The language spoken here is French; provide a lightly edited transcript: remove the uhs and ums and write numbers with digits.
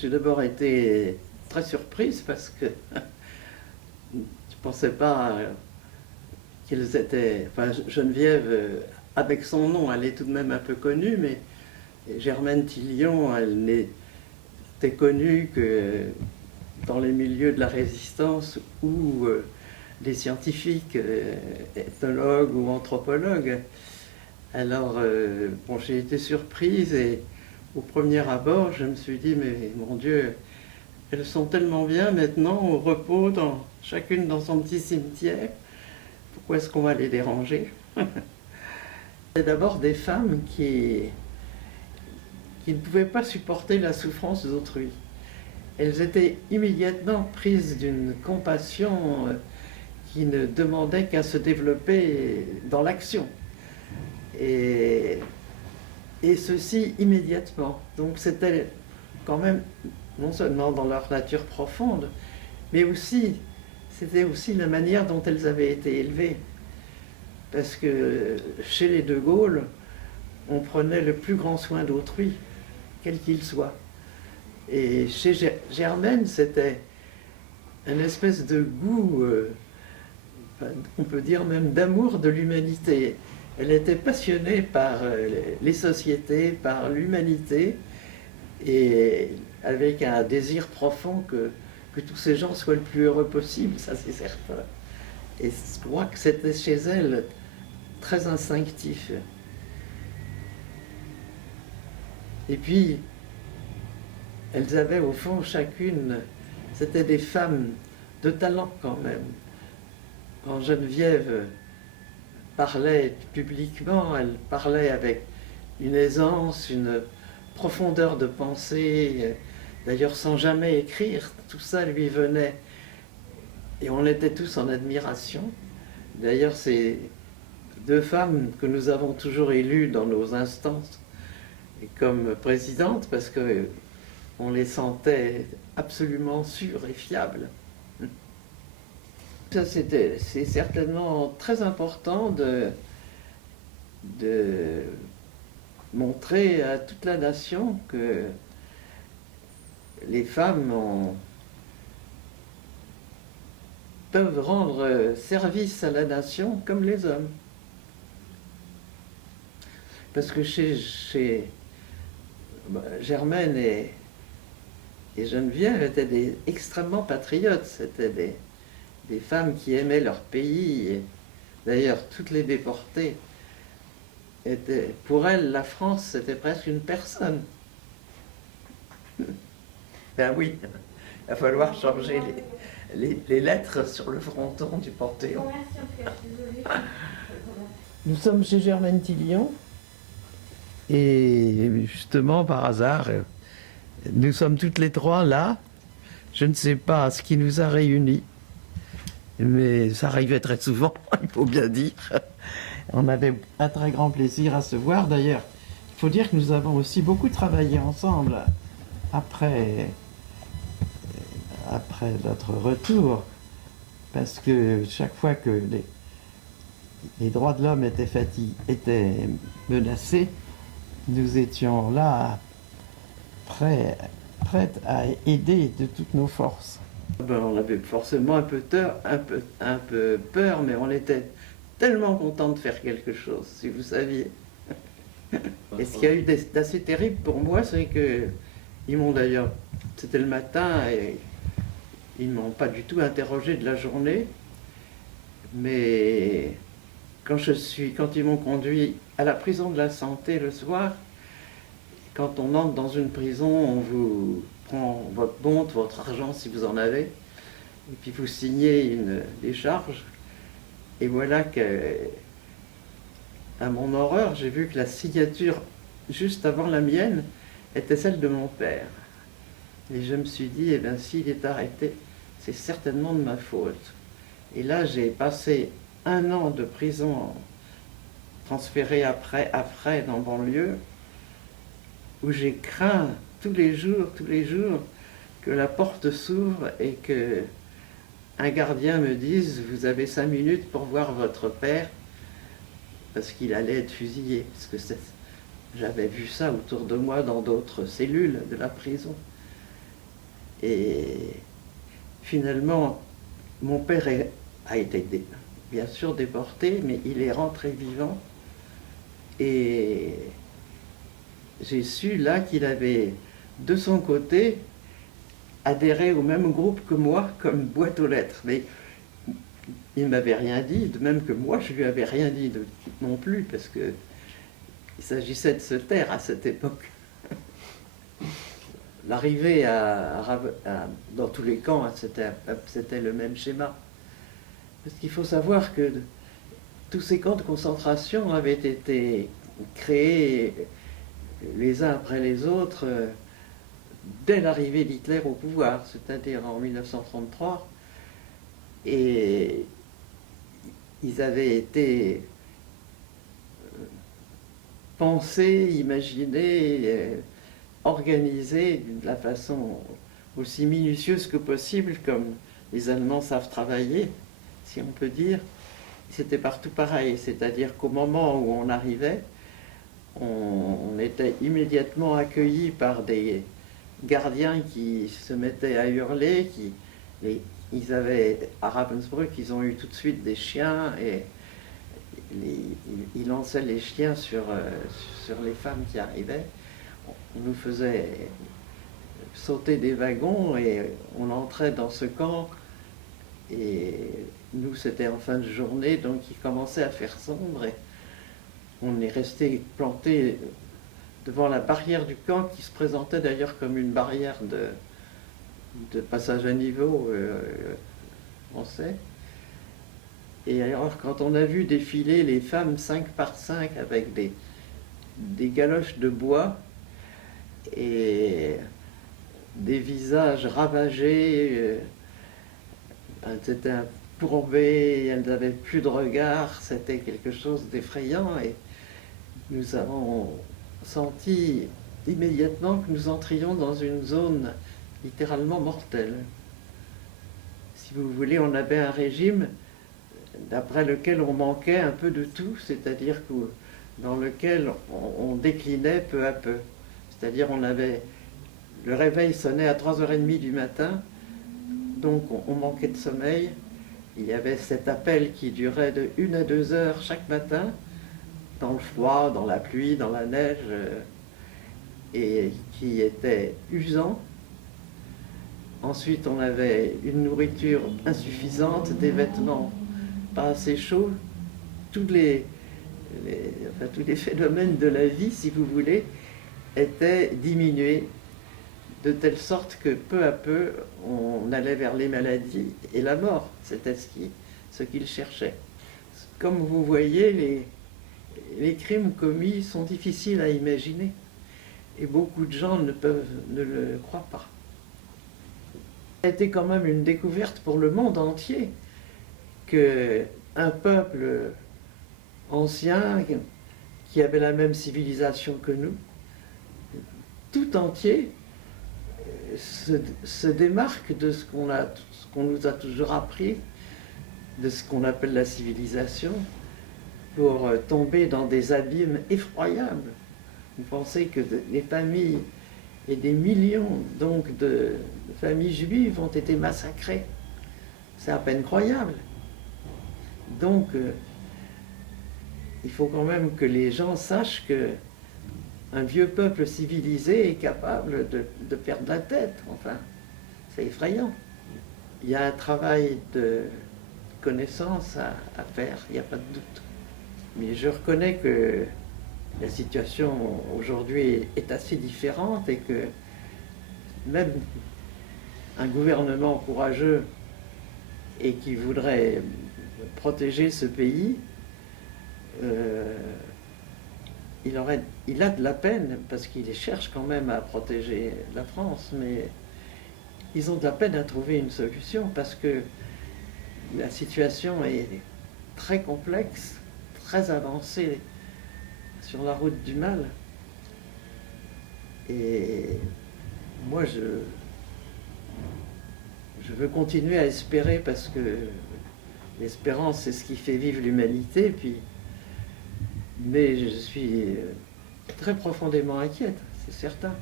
J'ai d'abord été très surprise parce que je ne pensais pas qu'elles étaient... Enfin, Geneviève, avec son nom, elle est tout de même un peu connue, mais Germaine Tillion, elle n'était connue que dans les milieux de la résistance ou des scientifiques, ethnologues ou anthropologues. Alors, bon, j'ai été surprise et au premier abord, je me suis dit, mais mon Dieu, elles sont tellement bien maintenant au repos, chacune dans son petit cimetière. Pourquoi est-ce qu'on va les déranger? C'est d'abord des femmes qui ne pouvaient pas supporter la souffrance d'autrui. Elles étaient immédiatement prises d'une compassion qui ne demandait qu'à se développer dans l'action. Et, et ceci immédiatement. Donc c'était quand même non seulement dans leur nature profonde, mais aussi, c'était aussi la manière dont elles avaient été élevées. Parce que chez les De Gaulle, on prenait le plus grand soin d'autrui, quel qu'il soit. Et chez Germaine, c'était une espèce de goût, on peut dire même d'amour de l'humanité. Elle était passionnée par les sociétés, par l'humanité, et avec un désir profond que tous ces gens soient le plus heureux possible, ça c'est certain. Et je crois que c'était chez elle très instinctif. Et puis, elles avaient au fond chacune, c'était des femmes de talent quand même. Quand Geneviève parlait publiquement, elle parlait avec une aisance, une profondeur de pensée, d'ailleurs sans jamais écrire, tout ça lui venait. Et on était tous en admiration. D'ailleurs, c'est deux femmes que nous avons toujours élues dans nos instances comme présidentes parce qu'on les sentait absolument sûres et fiables. Ça, c'est certainement très important de montrer à toute la nation que les femmes peuvent rendre service à la nation comme les hommes. Parce que chez Germaine et Geneviève étaient extrêmement patriotes, c'était des femmes qui aimaient leur pays. D'ailleurs, toutes les déportées étaient, pour elles, la France, c'était presque une personne. Ben oui, il va falloir changer les lettres sur le fronton du Panthéon. Nous sommes chez Germaine Tillion et justement par hasard, nous sommes toutes les trois là. Je ne sais pas ce qui nous a réunis, mais ça arrivait très souvent, il faut bien dire. On avait un très grand plaisir à se voir. D'ailleurs, il faut dire que nous avons aussi beaucoup travaillé ensemble après notre retour, parce que chaque fois que les droits de l'homme étaient menacés, nous étions là, prêts à aider de toutes nos forces. On avait forcément un peu peur, mais on était tellement contents de faire quelque chose, si vous saviez. Et ce qu'il y a eu d'assez terrible pour moi, c'est que ils m'ont d'ailleurs, c'était le matin, et ils ne m'ont pas du tout interrogé de la journée, mais quand ils m'ont conduit à la prison de la Santé le soir, quand on entre dans une prison, on vous prend votre compte, votre argent si vous en avez, et puis vous signez une décharge. Et voilà que, à mon horreur, j'ai vu que la signature juste avant la mienne était celle de mon père. Et je me suis dit, eh bien, s'il est arrêté, c'est certainement de ma faute. Et là, j'ai passé 1 an de prison transféré après dans banlieue, où j'ai craint tous les jours, que la porte s'ouvre et que un gardien me dise « Vous avez 5 minutes pour voir votre père » parce qu'il allait être fusillé. Parce que j'avais vu ça autour de moi dans d'autres cellules de la prison. Et finalement, mon père a été bien sûr déporté, mais il est rentré vivant. Et j'ai su là qu'il avait, de son côté, adhéré au même groupe que moi, comme boîte aux lettres. Mais il ne m'avait rien dit, de même que moi, je lui avais rien dit non plus, parce qu'il s'agissait de se taire à cette époque. L'arrivée dans tous les camps, c'était le même schéma. Parce qu'il faut savoir que tous ces camps de concentration avaient été créés les uns après les autres dès l'arrivée d'Hitler au pouvoir, c'est-à-dire en 1933. Et ils avaient été pensés, imaginés, organisés de la façon aussi minutieuse que possible, comme les Allemands savent travailler, si on peut dire. C'était partout pareil, c'est-à-dire qu'au moment où on arrivait, on était immédiatement accueillis par des gardiens qui se mettaient à hurler, ils avaient, à Ravensbrück, ils ont eu tout de suite des chiens et ils lançaient les chiens sur les femmes qui arrivaient. On nous faisait sauter des wagons et on entrait dans ce camp et nous c'était en fin de journée, donc il commençait à faire sombre et on est resté planté devant la barrière du camp qui se présentait d'ailleurs comme une barrière de passage à niveau français. Et alors quand on a vu défiler les femmes 5 par 5 avec des galoches de bois et des visages ravagés, elles étaient courbées, elles n'avaient plus de regard, c'était quelque chose d'effrayant et nous avons senti immédiatement que nous entrions dans une zone littéralement mortelle. Si vous voulez, on avait un régime d'après lequel on manquait un peu de tout, c'est-à-dire dans lequel on déclinait peu à peu. C'est-à-dire le réveil sonnait à 3h30 du matin, donc on manquait de sommeil. Il y avait cet appel qui durait de 1 à 2 heures chaque matin, dans le froid, dans la pluie, dans la neige, et qui était usant. Ensuite, on avait une nourriture insuffisante, des vêtements pas assez chauds. Tous les phénomènes de la vie, si vous voulez, étaient diminués de telle sorte que peu à peu, on allait vers les maladies et la mort. C'était ce qu'ils cherchaient. Comme vous voyez, les crimes commis sont difficiles à imaginer et beaucoup de gens ne le croient pas. Ça a été quand même une découverte pour le monde entier qu'un peuple ancien qui avait la même civilisation que nous, tout entier, se démarque de ce qu'on nous a toujours appris, de ce qu'on appelle la civilisation, pour tomber dans des abîmes effroyables. Vous pensez que les familles et des millions donc de familles juives ont été massacrées. C'est à peine croyable. Donc, il faut quand même que les gens sachent que un vieux peuple civilisé est capable de perdre la tête. Enfin, c'est effrayant. Il y a un travail de connaissance à faire, il n'y a pas de doute. Mais je reconnais que la situation aujourd'hui est assez différente et que même un gouvernement courageux et qui voudrait protéger ce pays, il a de la peine parce qu'il cherche quand même à protéger la France, mais ils ont de la peine à trouver une solution parce que la situation est très complexe, très avancée sur la route du mal. Et moi, je veux continuer à espérer parce que l'espérance, c'est ce qui fait vivre l'humanité. Mais je suis très profondément inquiète, c'est certain.